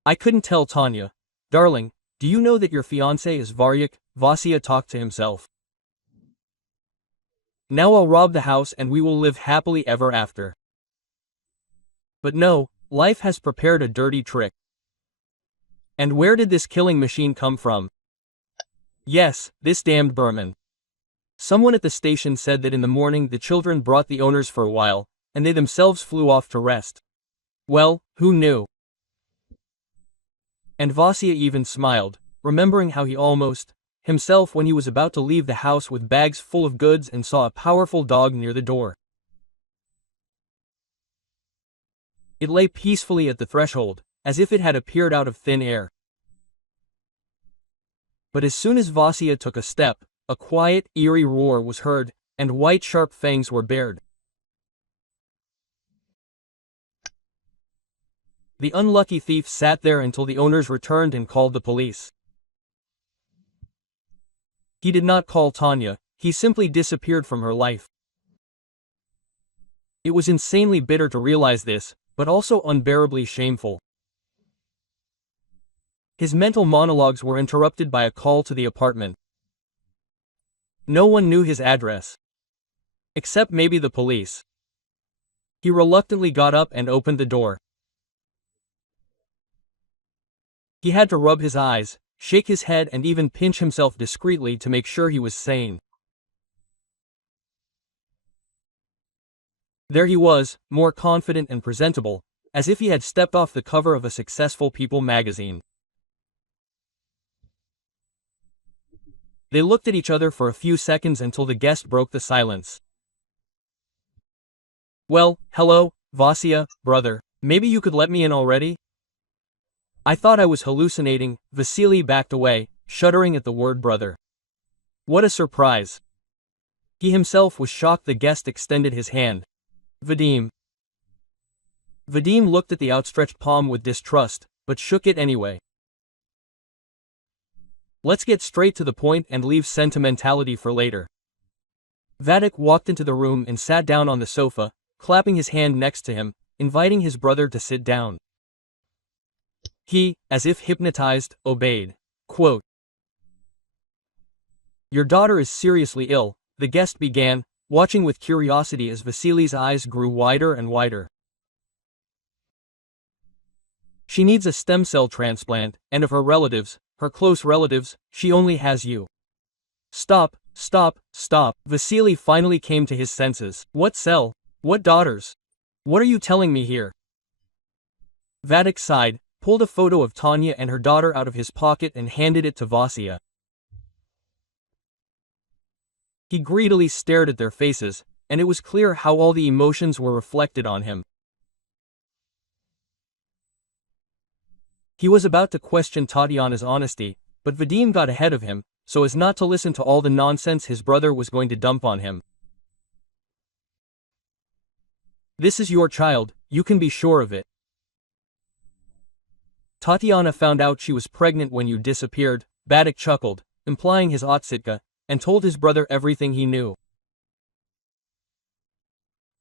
I couldn't tell Tanya. Darling, do you know that your fiancé is Varyuk? Vasya talked to himself. Now I'll rob the house and we will live happily ever after. But no, life has prepared a dirty trick. And where did this killing machine come from? Yes, this damned Berman. Someone at the station said that in the morning the children brought the owners for a while, and they themselves flew off to rest. Well, who knew? And Vasya even smiled, remembering how he almost himself when he was about to leave the house with bags full of goods and saw a powerful dog near the door. It lay peacefully at the threshold, as if it had appeared out of thin air. But as soon as Vasya took a step, a quiet, eerie roar was heard, and white sharp fangs were bared. The unlucky thief sat there until the owners returned and called the police. He did not call Tanya, he simply disappeared from her life. It was insanely bitter to realize this, but also unbearably shameful. His mental monologues were interrupted by a call to the apartment. No one knew his address. Except maybe the police. He reluctantly got up and opened the door. He had to rub his eyes, shake his head and even pinch himself discreetly to make sure he was sane. There he was, more confident and presentable, as if he had stepped off the cover of a successful People magazine. They looked at each other for a few seconds until the guest broke the silence. "Well, hello, Vasya, brother. Maybe you could let me in already?" "I thought I was hallucinating." Vasily backed away, shuddering at the word brother. What a surprise. He himself was shocked the guest extended his hand. Vadim. Vadim looked at the outstretched palm with distrust, but shook it anyway. "Let's get straight to the point and leave sentimentality for later." Vadik walked into the room and sat down on the sofa, clapping his hand next to him, inviting his brother to sit down. He, as if hypnotized, obeyed. Quote, "Your daughter is seriously ill," the guest began, watching with curiosity as Vasily's eyes grew wider and wider. "She needs a stem cell transplant, and of her relatives, her close relatives, she only has you." "Stop, stop, stop." Vasily finally came to his senses. "What cell? What daughters? What are you telling me here?" Vadik sighed, pulled a photo of Tanya and her daughter out of his pocket and handed it to Vasya. He greedily stared at their faces, and it was clear how all the emotions were reflected on him. He was about to question Tatiana's honesty, but Vadim got ahead of him, so as not to listen to all the nonsense his brother was going to dump on him. "This is your child, you can be sure of it. Tatiana found out she was pregnant when you disappeared." Vadik chuckled, implying his otsitka, and told his brother everything he knew.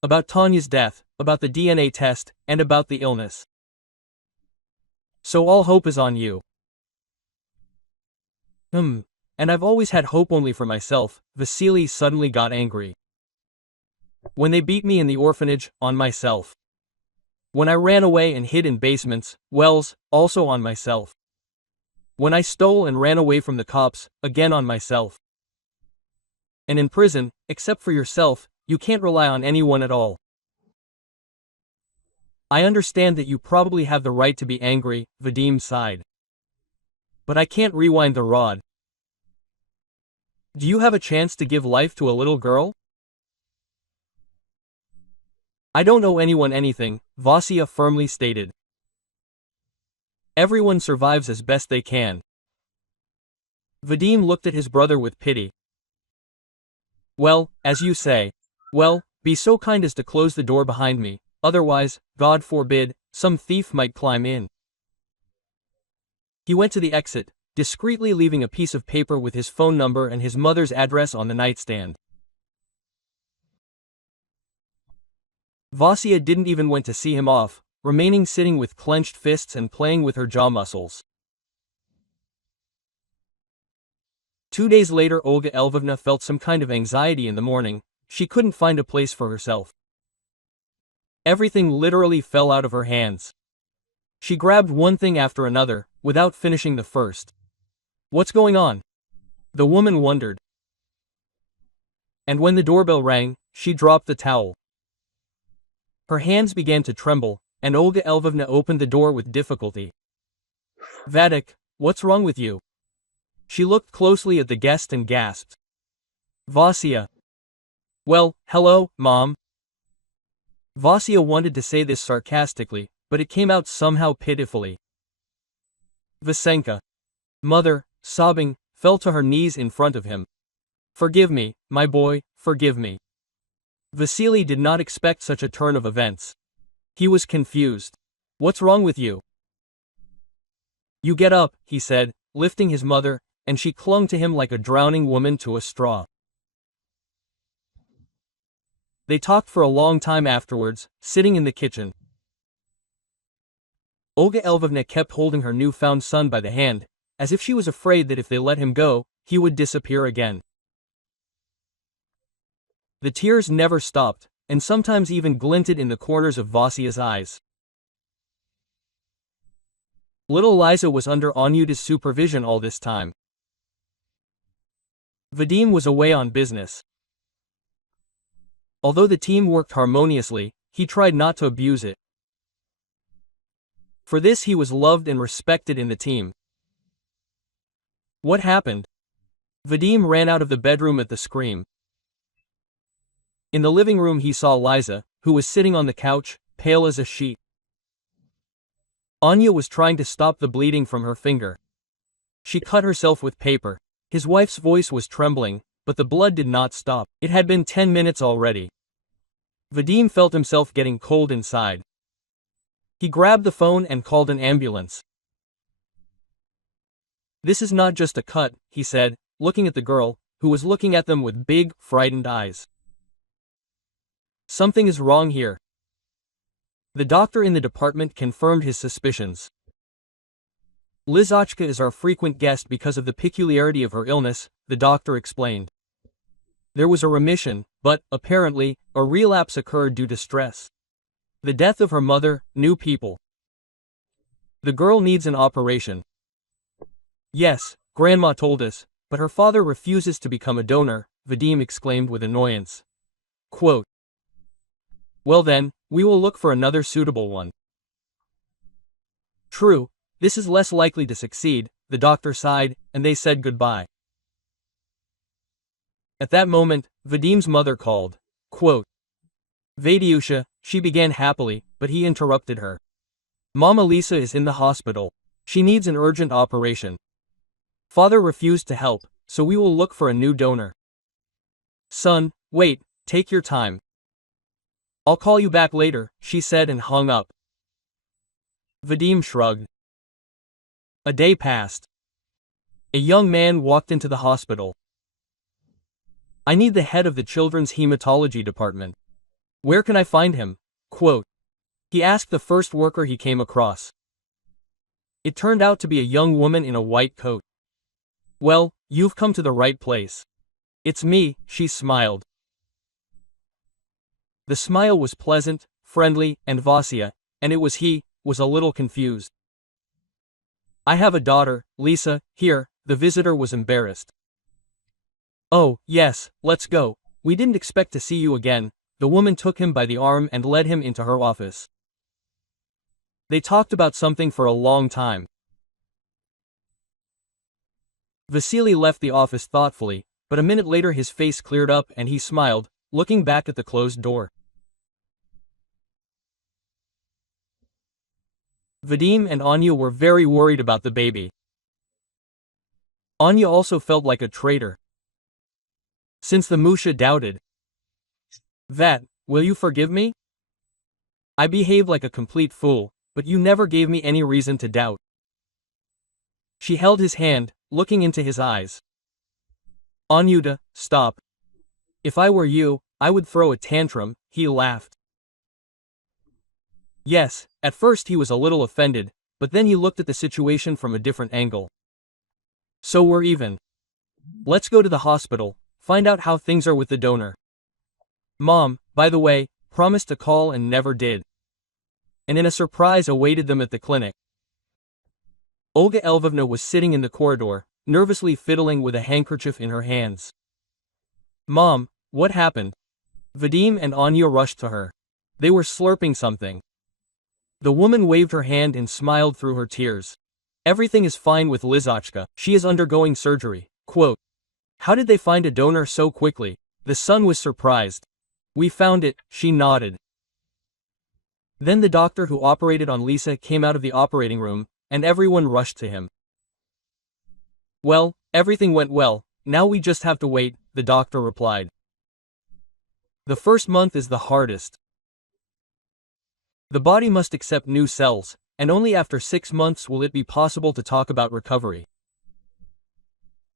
About Tanya's death, about the DNA test, and about the illness. "So all hope is on you." And I've always had hope only for myself." Vasily suddenly got angry. "When they beat me in the orphanage, on myself. When I ran away and hid in basements, wells, also on myself. When I stole and ran away from the cops, again on myself. And in prison, except for yourself, you can't rely on anyone at all. I understand that you probably have the right to be angry," Vadim sighed. "But I can't rewind the rod. Do you have a chance to give life to a little girl?" "I don't owe anyone anything," Vasya firmly stated. "Everyone survives as best they can." Vadim looked at his brother with pity. "Well, as you say. Well, be so kind as to close the door behind me, otherwise, God forbid, some thief might climb in." He went to the exit, discreetly leaving a piece of paper with his phone number and his mother's address on the nightstand. Vasya didn't even went to see him off, remaining sitting with clenched fists and playing with her jaw muscles. 2 days later Olga Lvovna felt some kind of anxiety in the morning. She couldn't find a place for herself. Everything literally fell out of her hands. She grabbed one thing after another, without finishing the first. "What's going on?" the woman wondered. And when the doorbell rang, she dropped the towel. Her hands began to tremble, and Olga Lvovna opened the door with difficulty. "Vadik, what's wrong with you?" She looked closely at the guest and gasped. Vasya. Well, hello, Mom. Vasya wanted to say this sarcastically, but it came out somehow pitifully. Vasenka. Mother, sobbing, fell to her knees in front of him. Forgive me, my boy, forgive me. Vasily did not expect such a turn of events. He was confused. What's wrong with you? You get up, he said, lifting his mother, and she clung to him like a drowning woman to a straw. They talked for a long time afterwards, sitting in the kitchen. Olga Lvovna kept holding her newfound son by the hand, as if she was afraid that if they let him go, he would disappear again. The tears never stopped, and sometimes even glinted in the corners of Vasya's eyes. Little Liza was under Anyuta's supervision all this time. Vadim was away on business. Although the team worked harmoniously, he tried not to abuse it. For this he was loved and respected in the team. What happened? Vadim ran out of the bedroom at the scream. In the living room he saw Liza, who was sitting on the couch, pale as a sheet. Anya was trying to stop the bleeding from her finger. She cut herself with paper. His wife's voice was trembling, but the blood did not stop. It had been 10 minutes already. Vadim felt himself getting cold inside. He grabbed the phone and called an ambulance. This is not just a cut, he said, looking at the girl, who was looking at them with big, frightened eyes. Something is wrong here. The doctor in the department confirmed his suspicions. Lizochka is our frequent guest because of the peculiarity of her illness, the doctor explained. There was a remission, but, apparently, a relapse occurred due to stress. The death of her mother, new people. The girl needs an operation. Yes, Grandma told us, but her father refuses to become a donor, Vadim exclaimed with annoyance. Quote. Well then, we will look for another suitable one. True, this is less likely to succeed, the doctor sighed, and they said goodbye. At that moment, Vadim's mother called. Quote. Vadyusha, she began happily, but he interrupted her. Mama Lisa is in the hospital. She needs an urgent operation. Father refused to help, so we will look for a new donor. Son, wait, take your time. I'll call you back later, she said and hung up. Vadim shrugged. A day passed. A young man walked into the hospital. I need the head of the children's hematology department. Where can I find him? Quote. He asked the first worker he came across. It turned out to be a young woman in a white coat. Well, you've come to the right place. It's me, she smiled. The smile was pleasant, friendly, and Vasya, and it was he, was a little confused. I have a daughter, Lisa, here, the visitor was embarrassed. Oh, yes, let's go, we didn't expect to see you again, the woman took him by the arm and led him into her office. They talked about something for a long time. Vasily left the office thoughtfully, but a minute later his face cleared up and he smiled, looking back at the closed door. Vadim and Anya were very worried about the baby. Anya also felt like a traitor. Since the Musha doubted. That, will you forgive me? I behaved like a complete fool, but you never gave me any reason to doubt. She held his hand, looking into his eyes. Anyuta, stop. If I were you, I would throw a tantrum, he laughed. Yes, at first he was a little offended, but then he looked at the situation from a different angle. So we're even. Let's go to the hospital, find out how things are with the donor. Mom, by the way, promised to call and never did. And in a surprise awaited them at the clinic. Olga Lvovna was sitting in the corridor, nervously fiddling with a handkerchief in her hands. Mom, what happened? Vadim and Anya rushed to her. They were slurping something. The woman waved her hand and smiled through her tears. Everything is fine with Lizochka, she is undergoing surgery. Quote, how did they find a donor so quickly? The son was surprised. We found it, she nodded. Then the doctor who operated on Lisa came out of the operating room, and everyone rushed to him. Well, everything went well, now we just have to wait, the doctor replied. The first month is the hardest. The body must accept new cells, and only after 6 months will it be possible to talk about recovery.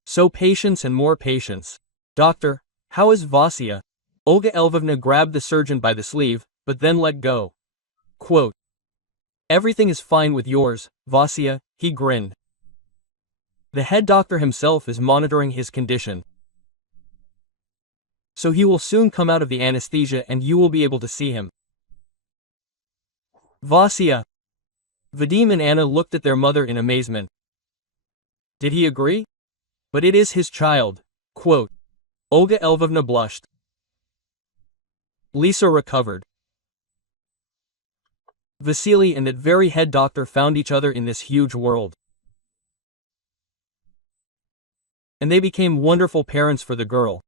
So patience and more patience. Doctor, how is Vasya? Olga Lvovna grabbed the surgeon by the sleeve, but then let go. Quote, everything is fine with yours, Vasya, he grinned. The head doctor himself is monitoring his condition. So he will soon come out of the anesthesia and you will be able to see him. Vasya. Vadim and Anna looked at their mother in amazement. Did he agree? But it is his child. Quote, Olga Lvovna blushed. Lisa recovered. Vasily and that very head doctor found each other in this huge world. And they became wonderful parents for the girl.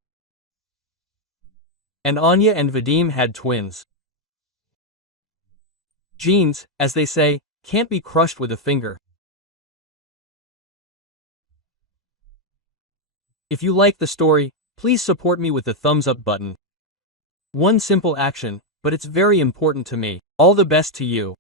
And Anya and Vadim had twins. Genes, as they say, can't be crushed with a finger. If you like the story, please support me with the thumbs up button. One simple action, but it's very important to me. All the best to you.